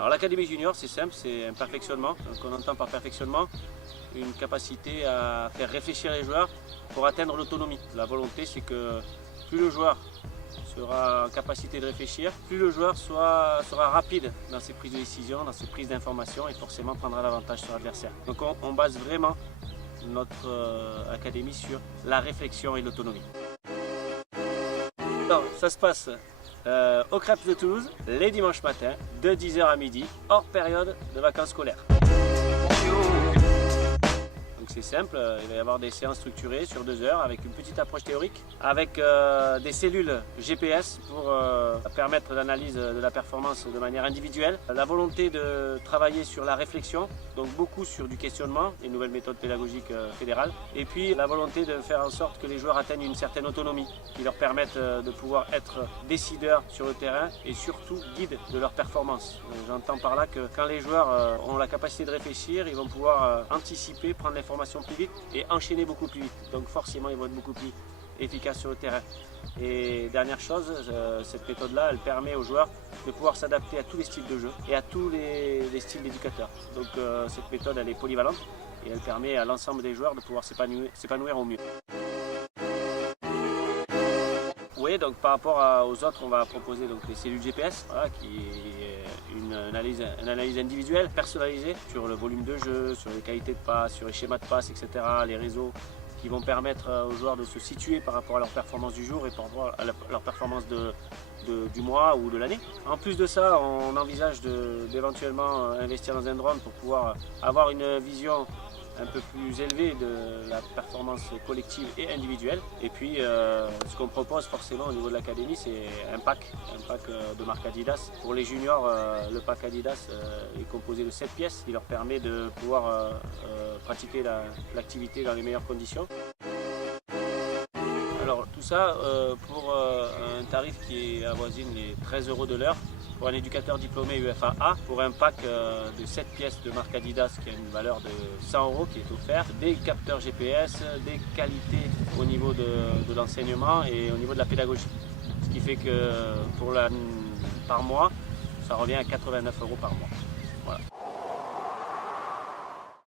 Alors l'Académie Junior, c'est simple, c'est un perfectionnement. Donc on entend par perfectionnement une capacité à faire réfléchir les joueurs pour atteindre l'autonomie. La volonté, c'est que plus le joueur sera en capacité de réfléchir, plus le joueur sera rapide dans ses prises de décision, dans ses prises d'information et forcément prendra l'avantage sur l'adversaire. Donc on base vraiment notre académie sur la réflexion et l'autonomie. Alors, ça se passe au Crêpes de Toulouse, les dimanches matins, de 10h à midi, hors période de vacances scolaires. Donc c'est simple, il va y avoir des séances structurées sur 2 heures avec une petite approche théorique, avec des cellules GPS pour permettre l'analyse de la performance de manière individuelle. La volonté de travailler sur la réflexion, donc beaucoup sur du questionnement, les nouvelles méthodes pédagogiques fédérales, et puis la volonté de faire en sorte que les joueurs atteignent une certaine autonomie, qui leur permette de pouvoir être décideurs sur le terrain et surtout guides de leur performance. J'entends par là que quand les joueurs ont la capacité de réfléchir, ils vont pouvoir anticiper, prendre l'information plus vite et enchaîner beaucoup plus vite. Donc forcément, ils vont être beaucoup plus efficaces sur le terrain. Et dernière chose, cette méthode-là, elle permet aux joueurs de pouvoir s'adapter à tous les styles de jeu et à tous les styles d'éducateurs. Donc cette méthode, elle est polyvalente et elle permet à l'ensemble des joueurs de pouvoir s'épanouir au mieux. Oui, donc par rapport aux autres, on va proposer donc les cellules GPS, voilà, qui est une analyse individuelle, personnalisée sur le volume de jeu, sur les qualités de passe, sur les schémas de passe, etc., les réseaux qui vont permettre aux joueurs de se situer par rapport à leur performance du jour et par rapport à leur performance du mois ou de l'année. En plus de ça, on envisage d'éventuellement investir dans un drone pour pouvoir avoir une vision un peu plus élevé de la performance collective et individuelle. Et puis ce qu'on propose forcément au niveau de l'académie, c'est un pack de marque Adidas. Pour les juniors, le pack Adidas est composé de 7 pièces qui leur permet de pouvoir pratiquer l'activité dans les meilleures conditions. Alors tout ça pour un tarif qui avoisine les 13 € de l'heure pour un éducateur diplômé UFA-A, pour un pack de 7 pièces de marque Adidas qui a une valeur de 100 € qui est offert, des capteurs GPS, des qualités au niveau de l'enseignement et au niveau de la pédagogie. Ce qui fait que par mois, ça revient à 89 € par mois.